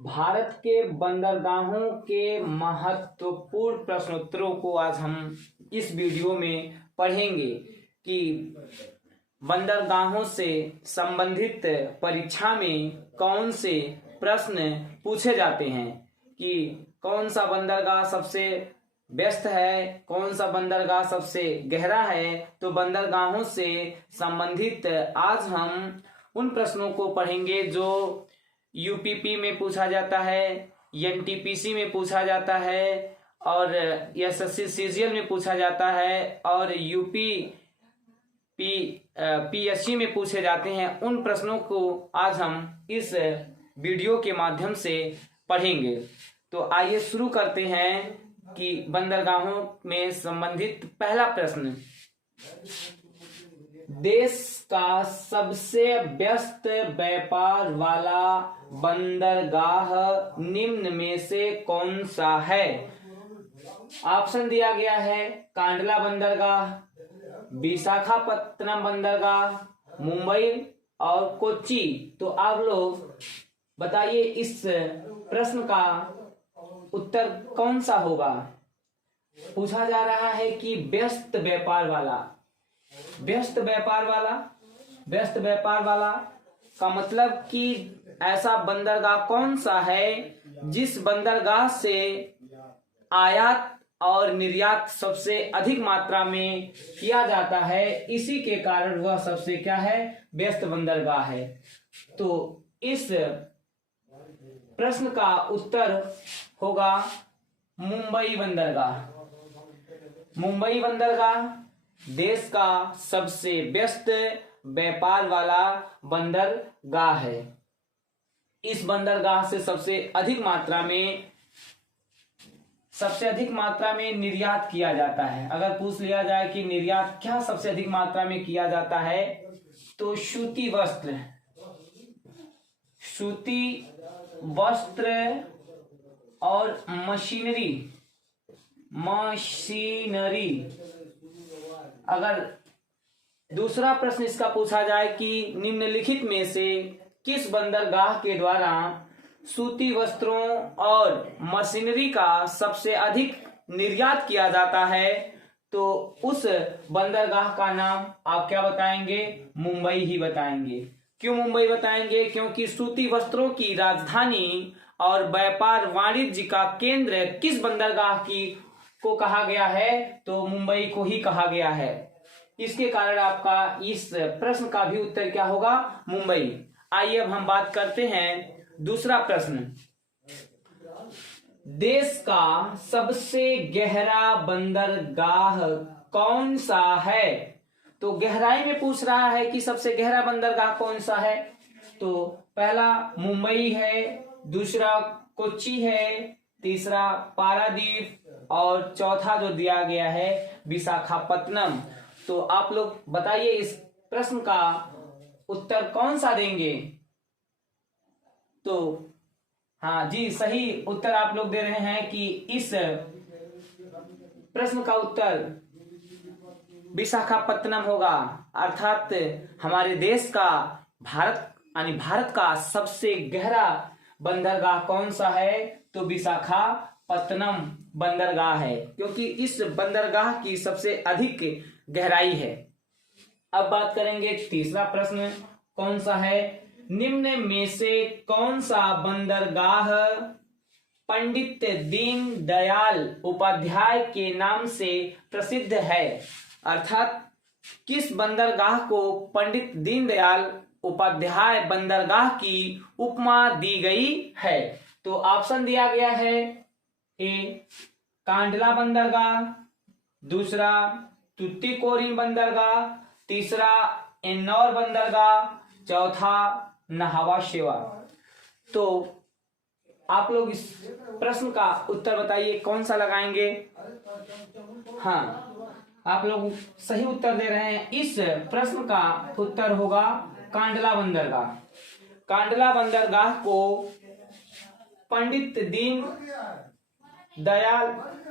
भारत के बंदरगाहों के महत्वपूर्ण प्रश्नोत्तरों को आज हम इस वीडियो में पढ़ेंगे कि बंदरगाहों से संबंधित परीक्षा में कौन से प्रश्न पूछे जाते हैं, कि कौन सा बंदरगाह सबसे व्यस्त है, कौन सा बंदरगाह सबसे गहरा है। तो बंदरगाहों से संबंधित आज हम उन प्रश्नों को पढ़ेंगे जो यूपीपी में पूछा जाता है, एनटीपीसी में पूछा जाता है और एसएससी सीजीएल में पूछा जाता है और पीएससी में पूछे जाते हैं। उन प्रश्नों को आज हम इस वीडियो के माध्यम से पढ़ेंगे। तो आइए शुरू करते हैं कि बंदरगाहों में संबंधित पहला प्रश्न, देश का सबसे व्यस्त व्यापार वाला बंदरगाह निम्न में से कौन सा है। ऑप्शन दिया गया है कांडला बंदरगाह, विशाखापत्तनम बंदरगाह, मुंबई और कोच्चि। तो आप लोग बताइए इस प्रश्न का उत्तर कौन सा होगा। पूछा जा रहा है कि व्यस्त व्यापार वाला, व्यस्त व्यापार वाला का मतलब कि ऐसा बंदरगाह कौन सा है जिस बंदरगाह से आयात और निर्यात सबसे अधिक मात्रा में किया जाता है, इसी के कारण वह सबसे क्या है, व्यस्त बंदरगाह है। तो इस प्रश्न का उत्तर होगा मुंबई बंदरगाह। मुंबई बंदरगाह देश का सबसे व्यस्त व्यापार वाला बंदरगाह है। इस बंदरगाह से सबसे अधिक मात्रा में निर्यात किया जाता है। अगर पूछ लिया जाए कि निर्यात क्या सबसे अधिक मात्रा में किया जाता है, तो सूती वस्त्र और मशीनरी। अगर दूसरा प्रश्न इसका पूछा जाए कि निम्नलिखित में से किस बंदरगाह के द्वारा सूती वस्त्रों और मशीनरी का सबसे अधिक निर्यात किया जाता है, तो उस बंदरगाह का नाम आप क्या बताएंगे, मुंबई ही बताएंगे। क्यों मुंबई बताएंगे? क्योंकि सूती वस्त्रों की राजधानी और व्यापार वाणिज्य का केंद्र किस बंदरगाह को कहा गया है, तो मुंबई को ही कहा गया है। इसके कारण आपका इस प्रश्न का भी उत्तर क्या होगा, मुंबई। आइए अब हम बात करते हैं दूसरा प्रश्न, देश का सबसे गहरा बंदरगाह कौन सा है। तो गहराई में पूछ रहा है कि सबसे गहरा बंदरगाह कौन सा है। तो पहला मुंबई है, दूसरा कोच्चि है, तीसरा पारादीप और चौथा जो दिया गया है विशाखापत्तनम। तो आप लोग बताइए इस प्रश्न का उत्तर कौन सा देंगे। तो हाँ जी, सही उत्तर आप लोग दे रहे हैं कि इस प्रश्न का उत्तर विशाखापत्तनम होगा। अर्थात हमारे देश का भारत का सबसे गहरा बंदरगाह कौन सा है, तो विशाखापत्तनम बंदरगाह है, क्योंकि इस बंदरगाह की सबसे अधिक गहराई है। अब बात करेंगे तीसरा प्रश्न कौन सा है, निम्न में से कौन सा बंदरगाह पंडित दीनदयाल उपाध्याय के नाम से प्रसिद्ध है। अर्थात किस बंदरगाह को पंडित दीनदयाल उपाध्याय बंदरगाह की उपमा दी गई है। तो ऑप्शन दिया गया है, ए कांडला बंदरगाह, दूसरा तुतीकोरिन बंदरगाह, तीसरा एन्नौर बंदरगाह, चौथा नहावा शेवा। तो आप लोग इस प्रश्न का उत्तर बताइए कौन सा लगाएंगे। हाँ, आप लोग सही उत्तर दे रहे हैं। इस प्रश्न का उत्तर होगा कांडला बंदरगाह। कांडला बंदरगाह को पंडित दीन दयाल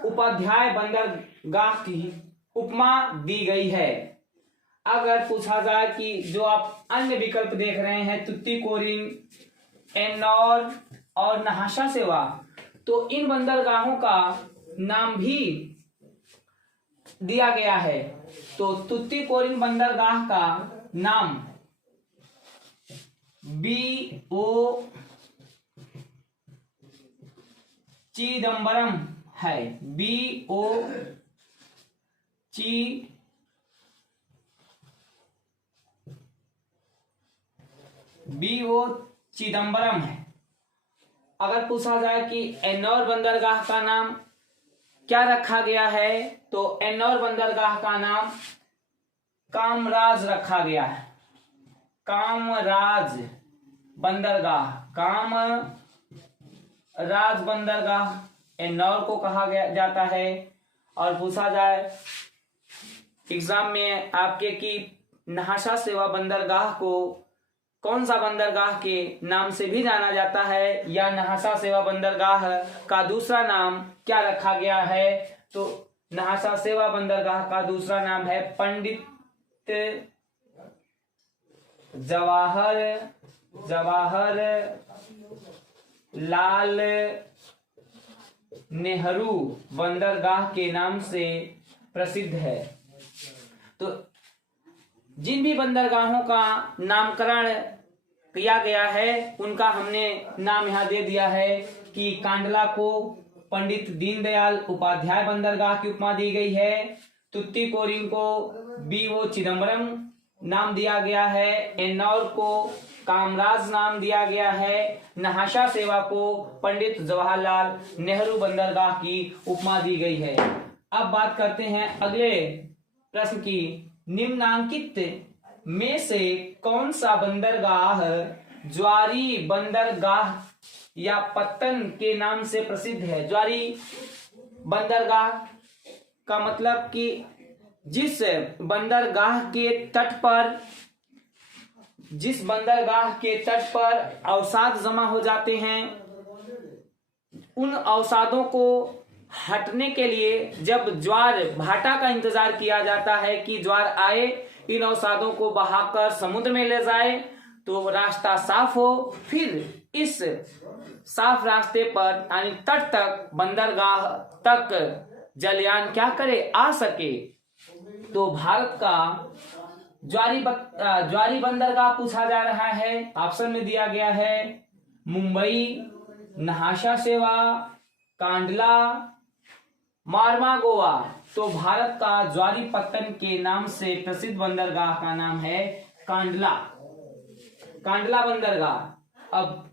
उपाध्याय बंदरगाह की उपमा दी गई है। अगर पूछा जाए कि जो आप अन्य विकल्प देख रहे हैं, तुतीकोरिन, एन्नौर और न्हासा सेवा, तो इन बंदरगाहों का नाम भी दिया गया है। तो तुतीकोरिन बंदरगाह का नाम BO चिदम्बरम है। BO चिदम्बरम है। अगर पूछा जाए कि एन्नौर बंदरगाह का नाम क्या रखा गया है, तो एन्नौर बंदरगाह का नाम कामराज रखा गया है। कामराज बंदरगाह, कामराज बंदरगाह एन्नौर को कहा गया जाता है। और पूछा जाए एग्जाम में आपके कि न्हासा सेवा बंदरगाह को कौन सा बंदरगाह के नाम से भी जाना जाता है, या न्हासा सेवा बंदरगाह का दूसरा नाम क्या रखा गया है, तो न्हासा सेवा बंदरगाह का दूसरा नाम है पंडित जवाहर लाल नेहरू बंदरगाह के नाम से प्रसिद्ध है। तो जिन भी बंदरगाहों का नामकरण किया गया है उनका हमने नाम यहाँ दे दिया है कि कांडला को पंडित दीनदयाल उपाध्याय बंदरगाह की उपमा दी गई है, तुतीकोरिन को BO चिदम्बरम नाम दिया गया है, एन्नौर को कामराज नाम दिया गया है, न्हासा सेवा को पंडित जवाहरलाल नेहरू बंदरगाह की उपमा दी गई है। अब बात करते हैं अगले प्रश्न की। निम्नांकित में से कौन सा बंदरगाह ज्वारी बंदरगाह या पत्तन के नाम से प्रसिद्ध है? ज्वारी बंदरगाह का मतलब कि जिस बंदरगाह के तट पर अवसाद जमा हो जाते हैं, उन अवसादों को हटने के लिए जब ज्वार भाटा का इंतजार किया जाता है कि ज्वार आए, इन अवसादों को बहाकर समुद्र में ले जाए तो रास्ता साफ हो, फिर इस साफ रास्ते पर यानी तट तक, बंदरगाह तक जलयान क्या करे, आ सके। तो भारत का ज्वारी बंदरगाह पूछा जा रहा है। ऑप्शन में दिया गया है मुंबई, न्हासा सेवा, कांडला, मारमागोवा। तो भारत का ज्वारी पत्तन के नाम से प्रसिद्ध बंदरगाह का नाम है कांडला बंदरगाह। अब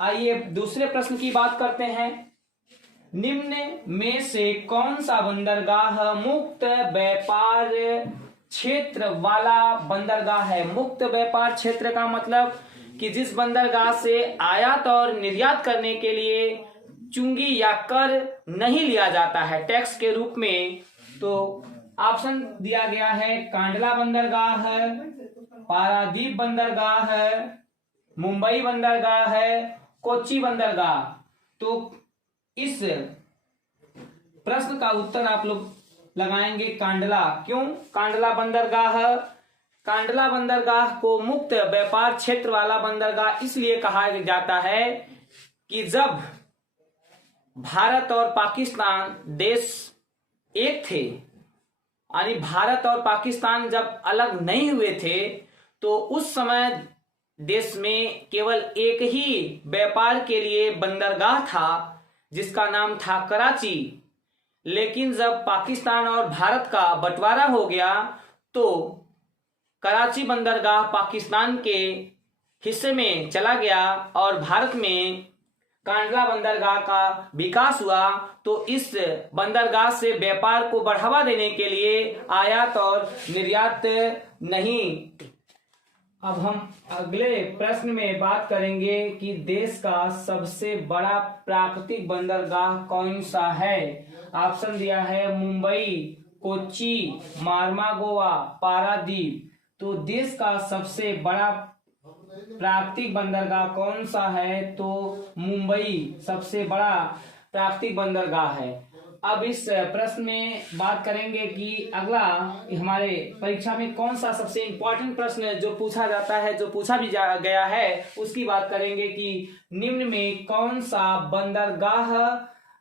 आइए दूसरे प्रश्न की बात करते हैं। निम्न में से कौन सा बंदरगाह मुक्त व्यापार क्षेत्र वाला बंदरगाह है? मुक्त व्यापार क्षेत्र का मतलब कि जिस बंदरगाह से आयात और निर्यात करने के लिए चुंगी या कर नहीं लिया जाता है टैक्स के रूप में। तो ऑप्शन दिया गया है कांडला बंदरगाह है, पारादीप बंदरगाह है, मुंबई बंदरगाह है, कोच्चि बंदरगाह। तो इस प्रश्न का उत्तर आप लोग लगाएंगे कांडला। क्यों कांडला बंदरगाह? कांडला बंदरगाह को मुक्त व्यापार क्षेत्र वाला बंदरगाह इसलिए कहा जाता है कि जब भारत और पाकिस्तान देश एक थे, यानी भारत और पाकिस्तान जब अलग नहीं हुए थे, तो उस समय देश में केवल एक ही व्यापार के लिए बंदरगाह था जिसका नाम था कराची। लेकिन जब पाकिस्तान और भारत का बंटवारा हो गया तो कराची बंदरगाह पाकिस्तान के हिस्से में चला गया और भारत में कांडला बंदरगाह का विकास हुआ। तो इस बंदरगाह से व्यापार को बढ़ावा देने के लिए आयात और निर्यात नहीं। अब हम अगले प्रश्न में बात करेंगे कि देश का सबसे बड़ा प्राकृतिक बंदरगाह कौन सा है? ऑप्शन दिया है मुंबई, कोच्चि, मारमागोवा, पारादीप। तो देश का सबसे बड़ा प्राकृतिक बंदरगाह कौन सा है? तो मुंबई सबसे बड़ा प्राकृतिक बंदरगाह है। अब इस प्रश्न में बात करेंगे कि अगला हमारे परीक्षा में कौन सा सबसे इम्पोर्टेंट प्रश्न जो पूछा जाता है, जो पूछा भी गया है, उसकी बात करेंगे कि निम्न में कौन सा बंदरगाह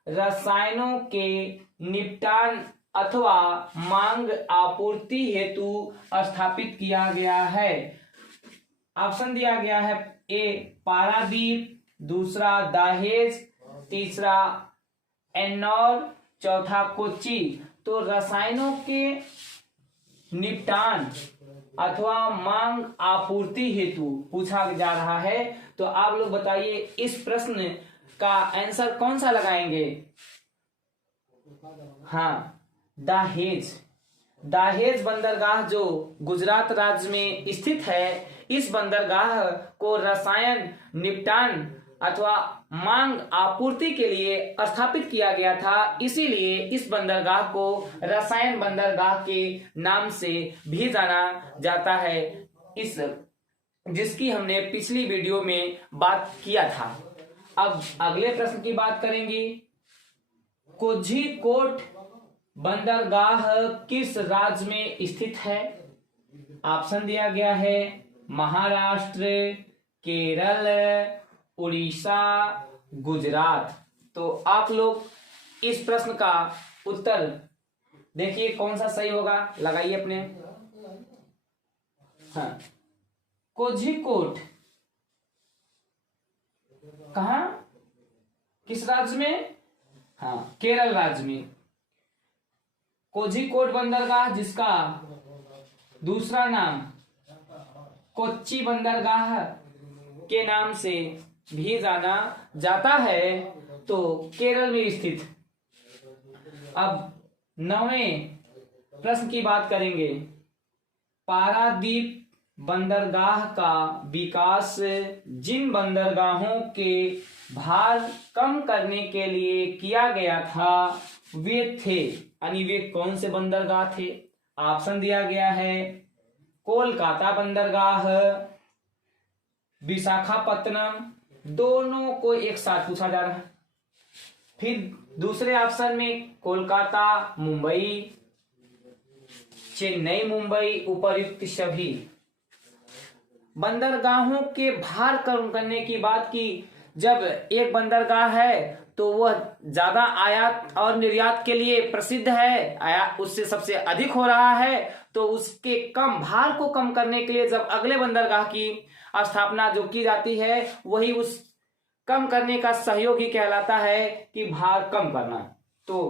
रसायनों के निपटान अथवा मांग आपूर्ति हेतु स्थापित किया गया है। ऑप्शन दिया गया है, ए पारादीप, दूसरा दाहेज, तीसरा एन्नौर, चौथा कोच्चि। तो रसायनों के निपटान अथवा मांग आपूर्ति हेतु पूछा जा रहा है। तो आप लोग बताइए इस प्रश्न का आंसर कौन सा लगाएंगे। हाँ, दाहेज। दाहेज बंदरगाह जो गुजरात राज्य में स्थित है, इस बंदरगाह को रसायन निपटान अथवा मांग आपूर्ति के लिए स्थापित किया गया था। इसीलिए इस बंदरगाह को रसायन बंदरगाह के नाम से भी जाना जाता है, इस जिसकी हमने पिछली वीडियो में बात किया था। अब अगले प्रश्न की बात करेंगे। कोझिकोड बंदरगाह किस राज्य में स्थित है। ऑप्शन दिया गया है, महाराष्ट्र, केरल, उड़ीसा, गुजरात। तो आप लोग इस प्रश्न का उत्तर देखिए कौन सा सही होगा, लगाइए अपने। हाँ, कोझिकोड कहाँ, किस राज्य में। हाँ, केरल राज्य में। कोझिकोड बंदरगाह जिसका दूसरा नाम कोच्चि बंदरगाह के नाम से भी जाना जाता है, तो केरल में स्थित। अब 9वें प्रश्न की बात करेंगे। पारादीप बंदरगाह का विकास जिन बंदरगाहों के भार कम करने के लिए किया गया था वे थे, यानी वे कौन से बंदरगाह थे। ऑप्शन दिया गया है, कोलकाता बंदरगाह, विशाखापत्तनम। दोनों को एक साथ पूछा जा रहा है। फिर दूसरे ऑप्शन में कोलकाता, मुंबई, चेन्नई, मुंबई, उपर्युक्त सभी। बंदरगाहों के भार कम करने की बात की। जब एक बंदरगाह है तो वह ज्यादा आयात और निर्यात के लिए प्रसिद्ध है, आयात उससे सबसे अधिक हो रहा है, तो उसके कम भार को कम करने के लिए जब अगले बंदरगाह की स्थापना जो की जाती है, वही उस कम करने का सहयोगी कहलाता है कि भार कम करना। तो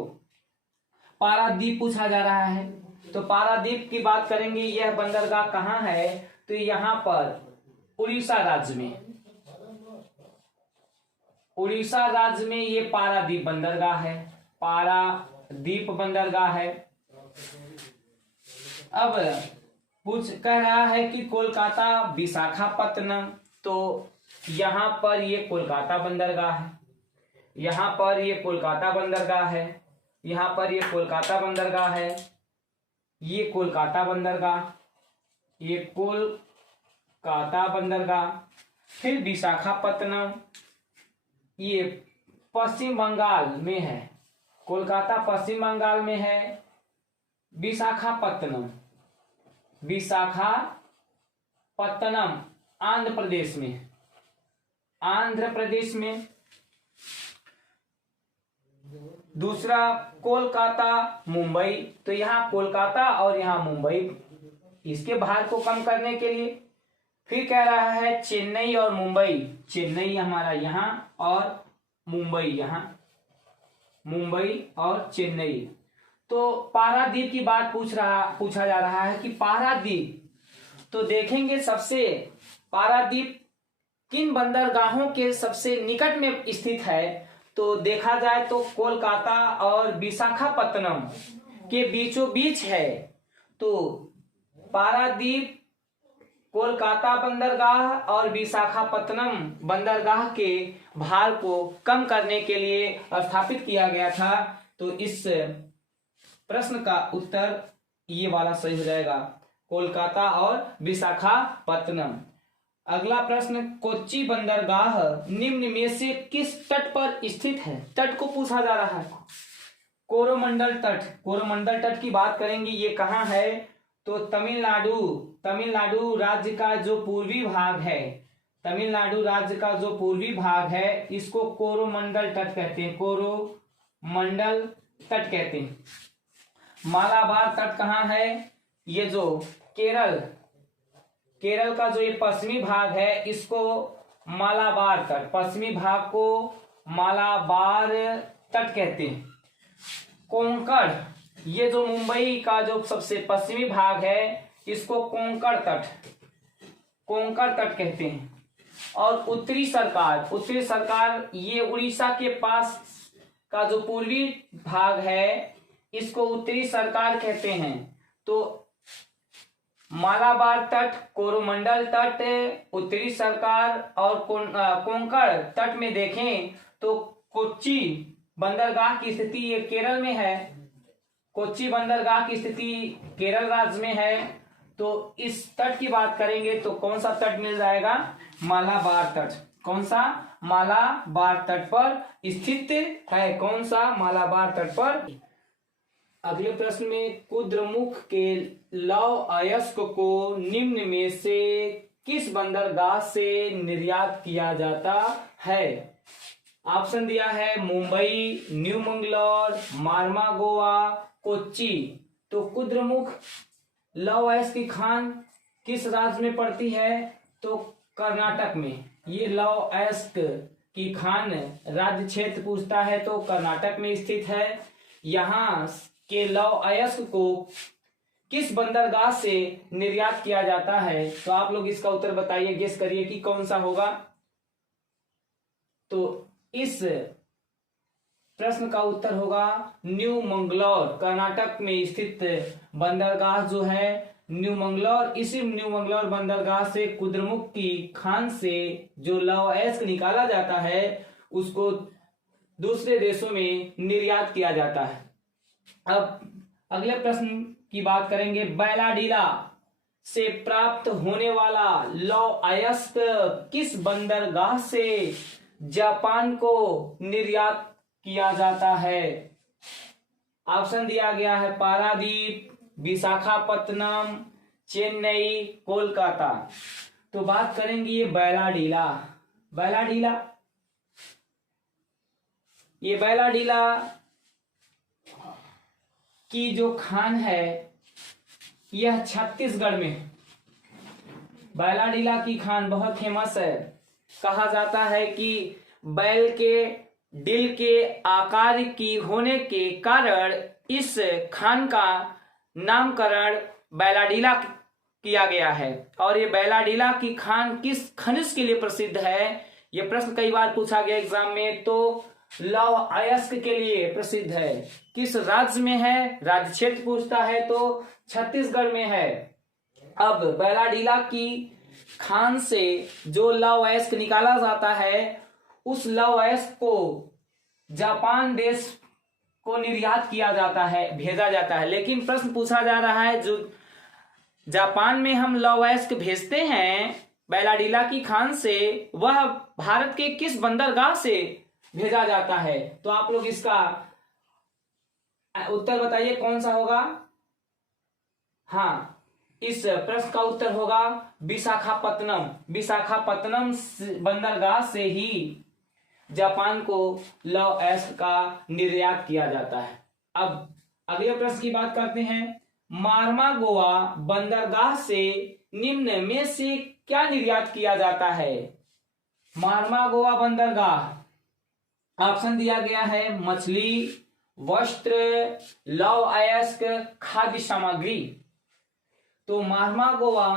पारादीप पूछा जा रहा है, तो पारादीप की बात करेंगे। यह बंदरगाह कहाँ है, तो यहाँ पर उड़ीसा राज्य में। उड़ीसा राज्य में ये पारादीप बंदरगाह है, पारादीप बंदरगाह है। अब कह रहा है कि कोलकाता, विशाखापत्तनम। तो यहाँ पर ये कोलकाता बंदरगाह है, यहाँ पर ये कोलकाता बंदरगाह है, यहाँ पर ये कोलकाता बंदरगाह है, ये कोलकाता बंदरगाह, ये कोलकाता बंदरगाह। फिर विशाखापत्तनम, ये पश्चिम बंगाल में है, कोलकाता पश्चिम बंगाल में है। विशाखापत्तनम, विशाखापत्तनम आंध्र प्रदेश में, आंध्र प्रदेश में। दूसरा कोलकाता, मुंबई। तो यहाँ कोलकाता और यहाँ मुंबई, इसके भार को कम करने के लिए। फिर कह रहा है चेन्नई और मुंबई। चेन्नई हमारा यहाँ और मुंबई यहाँ, मुंबई और चेन्नई। तो पारादीप की बात पूछा जा रहा है कि पारादीप, तो देखेंगे सबसे पारादीप किन बंदरगाहों के सबसे निकट में स्थित है। तो देखा जाए तो कोलकाता और विशाखापत्तनम के बीचों बीच है। तो पारादीप कोलकाता बंदरगाह और विशाखापत्तनम बंदरगाह के भार को कम करने के लिए स्थापित किया गया था। तो इस प्रश्न का उत्तर ये वाला सही हो जाएगा, कोलकाता और विशाखापत्तनम। अगला प्रश्न, कोच्चि बंदरगाह निम्न में से किस तट पर स्थित है। तट को पूछा जा रहा है। कोरोमंडल तट, कोरोमंडल तट की बात करेंगे, ये कहाँ है? तो तमिलनाडु, तमिलनाडु राज्य का जो पूर्वी भाग है, तमिलनाडु राज्य का जो पूर्वी भाग है इसको कोरोमंडल तट कहते हैं, कोरोमंडल तट कहते हैं। मालाबार तट कहाँ है? ये जो केरल, केरल का जो ये पश्चिमी भाग है इसको मालाबार तट, पश्चिमी भाग को मालाबार तट कहते हैं। कोंकण, ये जो मुंबई का जो सबसे पश्चिमी भाग है इसको कोंकण तट, कोंकण तट कहते हैं। और उत्तरी सरकार, उत्तरी सरकार ये उड़ीसा के पास का जो पूर्वी भाग है इसको उत्तरी सरकार कहते हैं। तो मालाबार तट, कोरोमंडल तट, उत्तरी सरकार और कोंकण तट में देखें तो कोच्चि बंदरगाह की स्थिति ये केरल में है, कोच्चि बंदरगाह की स्थिति केरल राज्य में है। तो इस तट की बात करेंगे तो कौन सा तट मिल जाएगा? मालाबार तट। कौन सा? मालाबार तट पर स्थित है। कौन सा? मालाबार तट पर। अगले प्रश्न में कुद्रमुख के लौह अयस्क को निम्न में से किस बंदरगाह से निर्यात किया जाता है? ऑप्शन दिया है मुंबई, न्यू मंगलोर, मार्मागोआ, कोच्चि। तो कुद्रमुख लौह अयस्क की खान किस राज्य में पड़ती है? तो कर्नाटक में। ये लौह अयस्क की खान राज्य क्षेत्र पूछता है तो कर्नाटक में स्थित है। यहाँ के लौह अयस्क को किस बंदरगाह से निर्यात किया जाता है? तो आप लोग इसका उत्तर बताइए, गेस करिए कि कौन सा होगा। तो इस प्रश्न का उत्तर होगा न्यू मंगलोर, कर्नाटक में स्थित बंदरगाह जो है न्यू मंगलोर। इसी न्यू मंगलोर बंदरगाह से कुद्रमुख की खान से जो लौह अयस्क निकाला जाता है उसको दूसरे देशों में निर्यात किया जाता है। अब अगले प्रश्न की बात करेंगे, बैलाडीला से प्राप्त होने वाला लौह अयस्क किस बंदरगाह से जापान को निर्यात किया जाता है? ऑप्शन दिया गया है पारादीप, विशाखापत्तनम, चेन्नई, कोलकाता। तो बात करेंगे ये बैलाडीला, बैलाडीला, ये बैलाडीला की जो खान है यह छत्तीसगढ़ में, बैलाडीला की खान बहुत फेमस है। कहा जाता है कि बैल के दिल के आकार की होने के कारण इस खान का नामकरण बैलाडीला किया गया है। और ये बैलाडीला की खान किस खनिज के लिए प्रसिद्ध है? ये प्रश्न कई बार पूछा गया एग्जाम में। तो लौह अयस्क के लिए प्रसिद्ध है। किस राज्य में है? राज्य क्षेत्र पूछता है तो छत्तीसगढ़ में है। अब बैलाडीला की खान से जो लौह अयस्क निकाला जाता है उस लौह अयस्क को जापान देश को निर्यात किया जाता है, भेजा जाता है। लेकिन प्रश्न पूछा जा रहा है जो जापान में हम लौह अयस्क भेजते हैं बैलाडीला की खान से, वह भारत के किस बंदरगाह से भेजा जाता है? तो आप लोग इसका उत्तर बताइए कौन सा होगा। हाँ, इस प्रश्न का उत्तर होगा विशाखापत्तनम। विशाखापत्तनम बंदरगाह से ही जापान को लौह अयस्क का निर्यात किया जाता है। अब अगले प्रश्न की बात करते हैं, मार्मागोआ बंदरगाह से निम्न में से क्या निर्यात किया जाता है? मार्मागोआ बंदरगाह, ऑप्शन दिया गया है मछली, वस्त्र, लौह अयस्क, खाद्य सामग्री। तो मार्मागोआ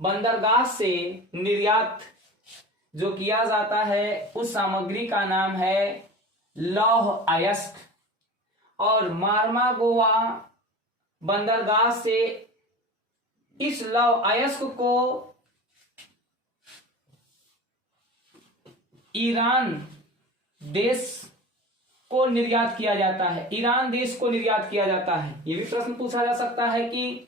बंदरगाह से निर्यात जो किया जाता है उस सामग्री का नाम है लौह अयस्क। और मार्मागोआ बंदरगाह से इस लौह अयस्क को ईरान देश को निर्यात किया जाता है, ईरान देश को निर्यात किया जाता है। यह भी प्रश्न पूछा जा सकता है कि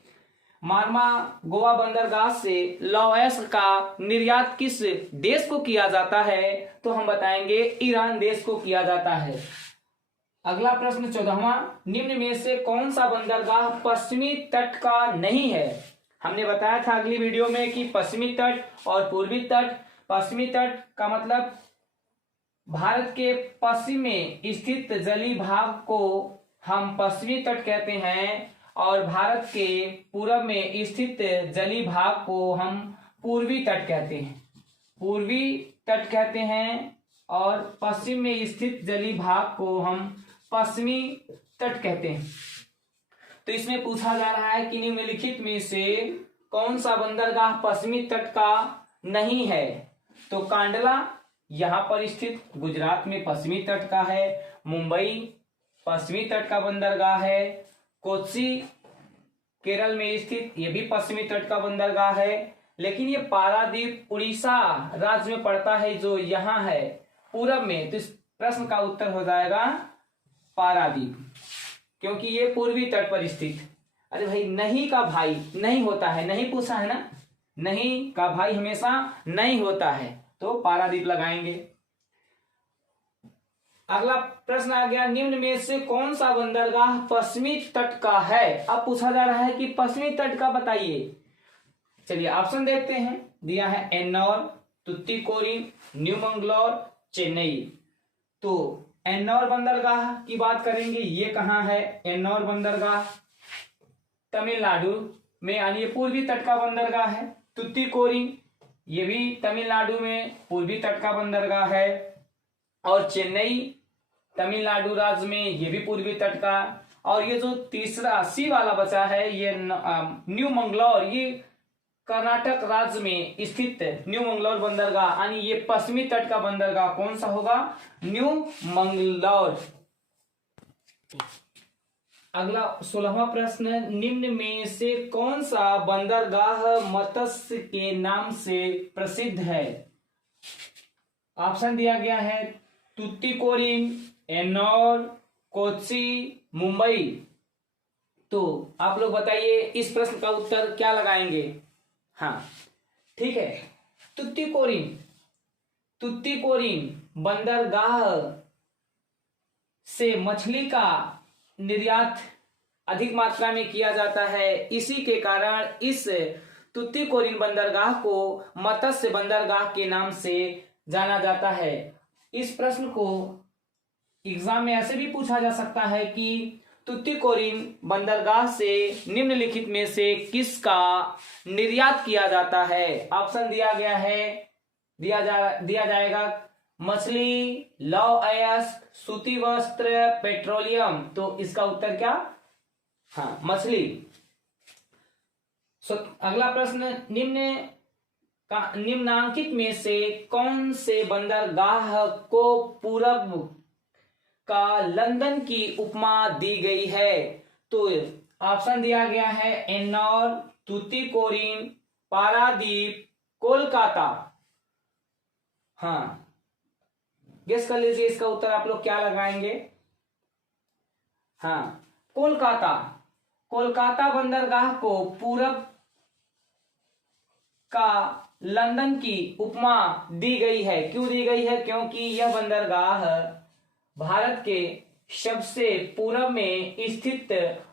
मार्मागोआ बंदरगाह से लौह अयस्क का निर्यात किस देश को किया जाता है? तो हम बताएंगे ईरान देश को किया जाता है। अगला प्रश्न 14वां, निम्न में से कौन सा बंदरगाह पश्चिमी तट का नहीं है? हमने बताया था अगली वीडियो में कि पश्चिमी तट और पूर्वी तट। पश्चिमी तट का मतलब भारत के पश्चिम में स्थित जलीय भाग को हम पश्चिमी तट कहते हैं और भारत के पूर्व में स्थित जलीय भाग को हम पूर्वी तट कहते हैं। पूर्वी तट कहते हैं और पश्चिम में स्थित जलीय भाग को हम पश्चिमी तट कहते हैं। तो इसमें पूछा जा रहा है कि निम्नलिखित में से कौन सा बंदरगाह पश्चिमी तट का नहीं है? तो कांडला यहाँ पर स्थित गुजरात में पश्चिमी तट का है। मुंबई पश्चिमी तट का बंदरगाह है। कोच्चि केरल में स्थित ये भी पश्चिमी तट का बंदरगाह है। लेकिन ये पारादीप उड़ीसा राज्य में पड़ता है जो यहाँ है पूरब में। तो इस प्रश्न का उत्तर हो जाएगा पारादीप, क्योंकि ये पूर्वी तट पर स्थित। अरे भाई, नहीं का भाई नहीं होता है, नहीं पूछा है ना, नहीं का भाई हमेशा नहीं होता है, तो पारादीप लगाएंगे। अगला प्रश्न आ गया, निम्न में से कौन सा बंदरगाह पश्चिमी तट का है? अब पूछा जा रहा है कि पश्चिमी तट का बताइए। चलिए ऑप्शन देखते हैं। दिया है एन्नौर, तुतीकोरिन, न्यू मंगलौर, चेन्नई। तो एन्नौर बंदरगाह की बात करेंगे। ये कहाँ है? एन्नौर बंदरगाह तमिलनाडु में, यानी पूर्वी तट का बंदरगाह है। तुतीकोरिन ये भी तमिलनाडु में पूर्वी तट का बंदरगाह है। और चेन्नई तमिलनाडु राज्य में, ये भी पूर्वी तट का। और ये जो तीसरा सी वाला बचा है, ये न्यू मंगलौर, ये कर्नाटक राज्य में स्थित न्यू मंगलौर बंदरगाह, यानी ये पश्चिमी तट का बंदरगाह कौन सा होगा? न्यू मंगलौर। अगला 16वां प्रश्न, निम्न में से कौन सा बंदरगाह मत्स्य के नाम से प्रसिद्ध है? ऑप्शन दिया गया है तुतीकोरिन, एन्नौर, कोच्चि, मुंबई। तो आप लोग बताइए इस प्रश्न का उत्तर क्या लगाएंगे? हाँ ठीक है, तुतीकोरिन बंदरगाह से मछली का निर्यात अधिक मात्रा में किया जाता है। इसी के कारण इस तुतीकोरिन बंदरगाह को मत्स्य बंदरगाह के नाम से जाना जाता है। इस प्रश्न को एग्जाम में ऐसे भी पूछा जा सकता है कि तुतीकोरिन बंदरगाह से निम्नलिखित में से किसका निर्यात किया जाता है? ऑप्शन दिया गया है, दिया जाएगा मछली, लौह अयस्क, सूती वस्त्र, पेट्रोलियम। तो इसका उत्तर क्या? हाँ, मछली। अगला प्रश्न, निम्नांकित में से कौन से बंदरगाह को पूरब का लंदन की उपमा दी गई है? तो ऑप्शन दिया गया है एन्नौर, तुतीकोरिन, पारादीप, कोलकाता। हाँ, गेस कर लीजिए इसका उत्तर आप लोग क्या लगाएंगे? हाँ, कोलकाता बंदरगाह को पूरब का लंदन की उपमा दी गई है। क्यों दी गई है? क्योंकि यह बंदरगाह भारत के सबसे पूरब में स्थित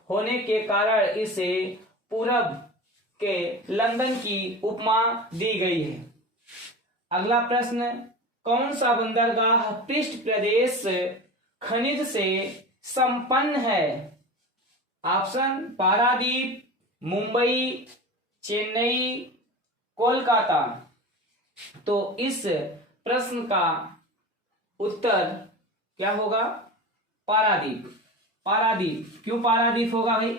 होने के कारण इसे पूरब के लंदन की उपमा दी गई है। अगला प्रश्न, कौन सा बंदरगाह पृष्ठ प्रदेश खनिज से संपन्न है? ऑप्शन पारादीप, मुंबई, चेन्नई, कोलकाता। तो इस प्रश्न का उत्तर क्या होगा? पारादीप। पारादीप क्यों पारादीप होगा भाई?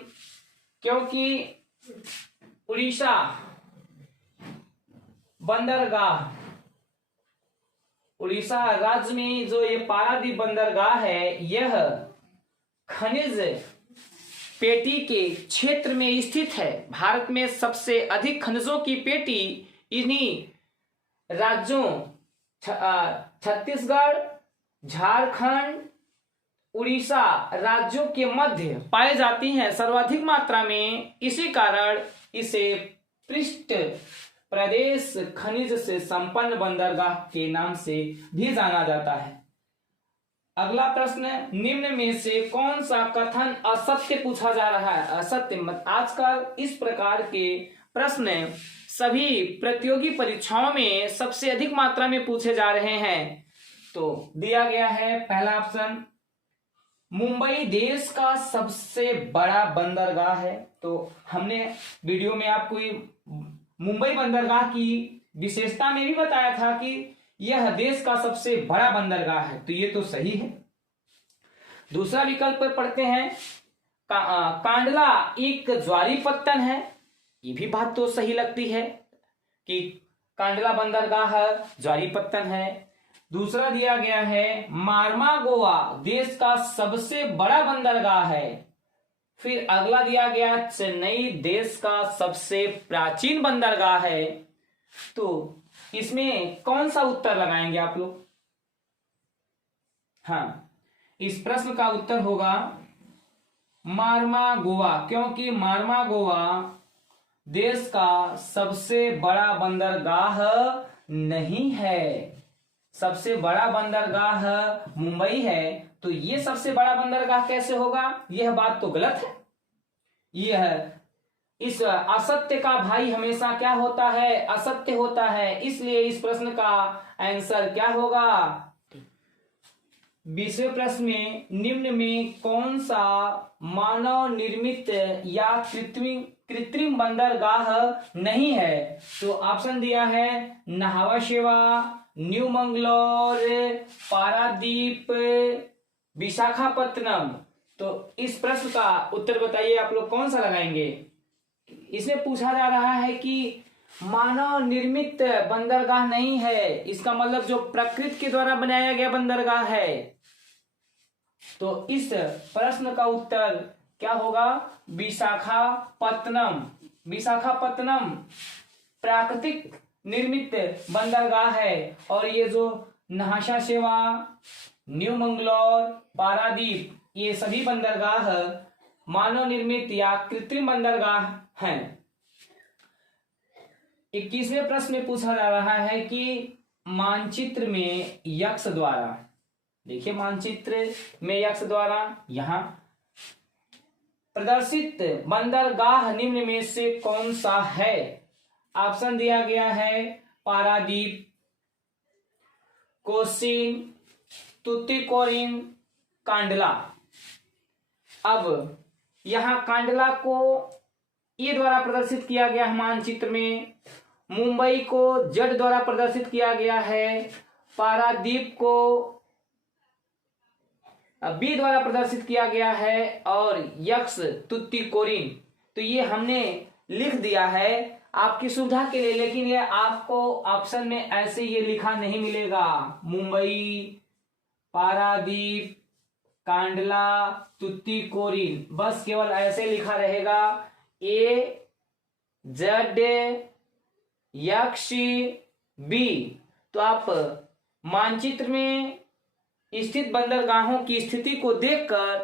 क्योंकि उड़ीसा बंदरगाह, उड़ीसा राज्य में जो ये पारादीप बंदरगाह है, यह खनिज पेटी के क्षेत्र में स्थित है। भारत में सबसे अधिक खनिजों की पेटी इन्हीं राज्यों छत्तीसगढ़, झारखंड, उड़ीसा राज्यों के मध्य पाए जाती हैं सर्वाधिक मात्रा में। इसी कारण इसे पृष्ठ प्रदेश खनिज से संपन्न बंदरगाह के नाम से भी जाना जाता है। अगला प्रश्न, निम्न में से कौन सा कथन असत्य पूछा जा रहा है? असत्य आजकल इस प्रकार के प्रश्न सभी प्रतियोगी परीक्षाओं में सबसे अधिक मात्रा में पूछे जा रहे हैं। तो दिया गया है पहला ऑप्शन, मुंबई देश का सबसे बड़ा बंदरगाह है। तो हमने वीडियो में आपको मुंबई बंदरगाह की विशेषता में भी बताया था कि यह देश का सबसे बड़ा बंदरगाह है, तो ये तो सही है। दूसरा विकल्प पढ़ते हैं, कांडला एक ज्वारी पत्तन है। ये भी बात तो सही लगती है कि कांडला बंदरगाह ज्वारी पत्तन है। दूसरा दिया गया है, मार्मा गोवा देश का सबसे बड़ा बंदरगाह है। फिर अगला दिया गया, चेन्नई देश का सबसे प्राचीन बंदरगाह है। तो इसमें कौन सा उत्तर लगाएंगे आप लोग? हाँ, इस प्रश्न का उत्तर होगा मार्मा गोवा, क्योंकि मार्मा गोवा देश का सबसे बड़ा बंदरगाह नहीं है। सबसे बड़ा बंदरगाह मुंबई है, तो ये सबसे बड़ा बंदरगाह कैसे होगा? यह बात तो गलत है। यह इस असत्य का भाई हमेशा क्या होता है? असत्य होता है। इसलिए इस प्रश्न का आंसर क्या होगा? 20वें प्रश्न में, निम्न में कौन सा मानव निर्मित या कृत्रिम बंदरगाह नहीं है? तो ऑप्शन दिया है, नाहवा शेवा, न्यू मंगलोर, पारादीप, विशाखापत्तनम। तो इस प्रश्न का उत्तर बताइए, आप लोग कौन सा लगाएंगे? इसमें पूछा जा रहा है कि मानव निर्मित बंदरगाह नहीं है, इसका मतलब जो प्रकृति के द्वारा बनाया गया बंदरगाह है। तो इस प्रश्न का उत्तर क्या होगा? विशाखापत्तनम। विशाखापत्तनम प्राकृतिक निर्मित बंदरगाह है, और ये जो नाहवा शेवा, न्यू मंगलोर, पारादीप, ये सभी बंदरगाह मानव निर्मित या कृत्रिम बंदरगाह हैं। 21वें प्रश्न में पूछा जा रहा है कि मानचित्र में यक्ष द्वारा, देखिए मानचित्र में यक्ष द्वारा यहां प्रदर्शित बंदरगाह निम्न में से कौन सा है? ऑप्शन दिया गया है, पारादीप, कोसीन, तुतीकोरिन, कांडला। अब यहां कांडला को ए द्वारा प्रदर्शित किया गया है मानचित्र में, मुंबई को जेड द्वारा प्रदर्शित किया गया है, पारादीप को बी द्वारा प्रदर्शित किया गया है, और यक्ष तुतीकोरिन तो ये हमने लिख दिया है आपकी सुविधा के लिए, लेकिन ये आपको ऑप्शन में ऐसे ये लिखा नहीं मिलेगा। मुंबई, पारादीप, कांडला, तुतीकोरिन, बस केवल ऐसे लिखा रहेगा, ए जेड यक्ष बी। तो आप मानचित्र में स्थित बंदरगाहों की स्थिति को देखकर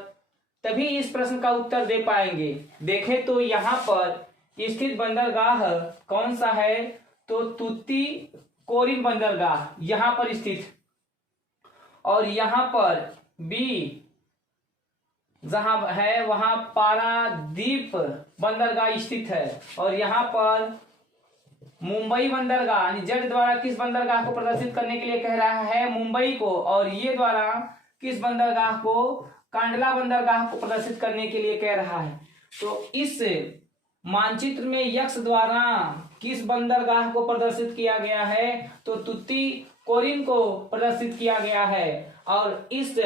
तभी इस प्रश्न का उत्तर दे पाएंगे। देखें तो यहाँ पर स्थित बंदरगाह कौन सा है? तो तुतीकोरिन बंदरगाह यहां पर स्थित, और यहां पर बी जहां है वहां पारादीप बंदरगाह स्थित है, और यहां पर मुंबई बंदरगाह जेड द्वारा किस बंदरगाह को प्रदर्शित करने के लिए कह रहा है? मुंबई को, और ये द्वारा किस बंदरगाह को? कांडला बंदरगाह को प्रदर्शित करने के लिए कह रहा है। तो इस मानचित्र में यक्ष द्वारा किस बंदरगाह को प्रदर्शित किया गया है? तो तुतीकोरिन को प्रदर्शित किया गया है। और इस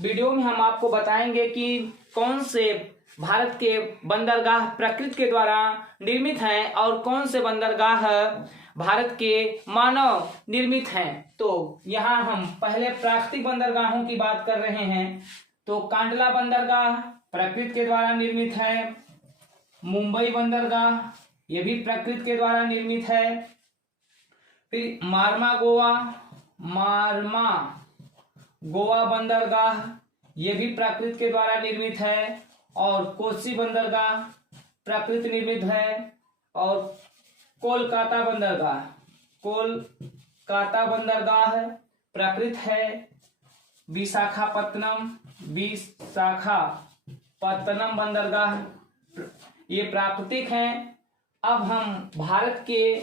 वीडियो में हम आपको बताएंगे कि कौन से भारत के बंदरगाह प्रकृति के द्वारा निर्मित हैं और कौन से बंदरगाह भारत के मानव निर्मित हैं। तो यहाँ हम पहले प्राकृतिक बंदरगाहों की बात कर रहे हैं। तो कांडला बंदरगाह प्रकृति के द्वारा निर्मित है, मुंबई बंदरगाह ये भी प्रकृति के द्वारा निर्मित है, फिर मार्मा गोवा बंदरगाह ये भी प्रकृति के द्वारा निर्मित है, और कोसी बंदरगाह प्रकृति निर्मित है, और कोलकाता बंदरगाह प्रकृति है, विशाखापत्तनम बंदरगाह ये प्राकृतिक हैं। अब हम भारत के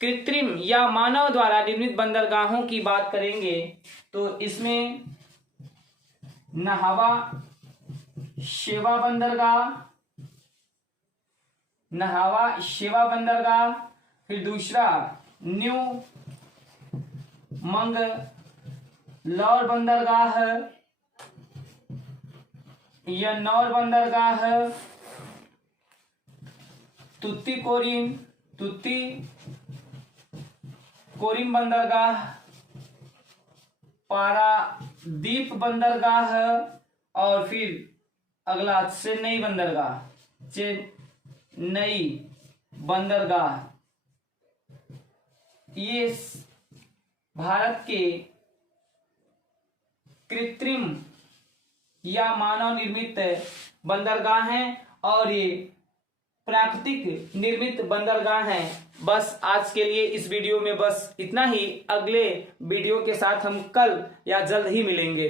कृत्रिम या मानव द्वारा निर्मित बंदरगाहों की बात करेंगे तो इसमें नाहवा शेवा बंदरगाह, फिर दूसरा न्यू मंगलौर बंदरगाह, यन्नौर बंदरगाह, तुतीकोरिन बंदरगाह, पारादीप बंदरगाह और फिर अगला चेन्नई बंदरगाह। ये भारत के कृत्रिम या मानव निर्मित बंदरगाह हैं और ये प्राकृतिक निर्मित बंदरगाह हैं। बस आज के लिए इस वीडियो में बस इतना ही। अगले वीडियो के साथ हम कल या जल्द ही मिलेंगे।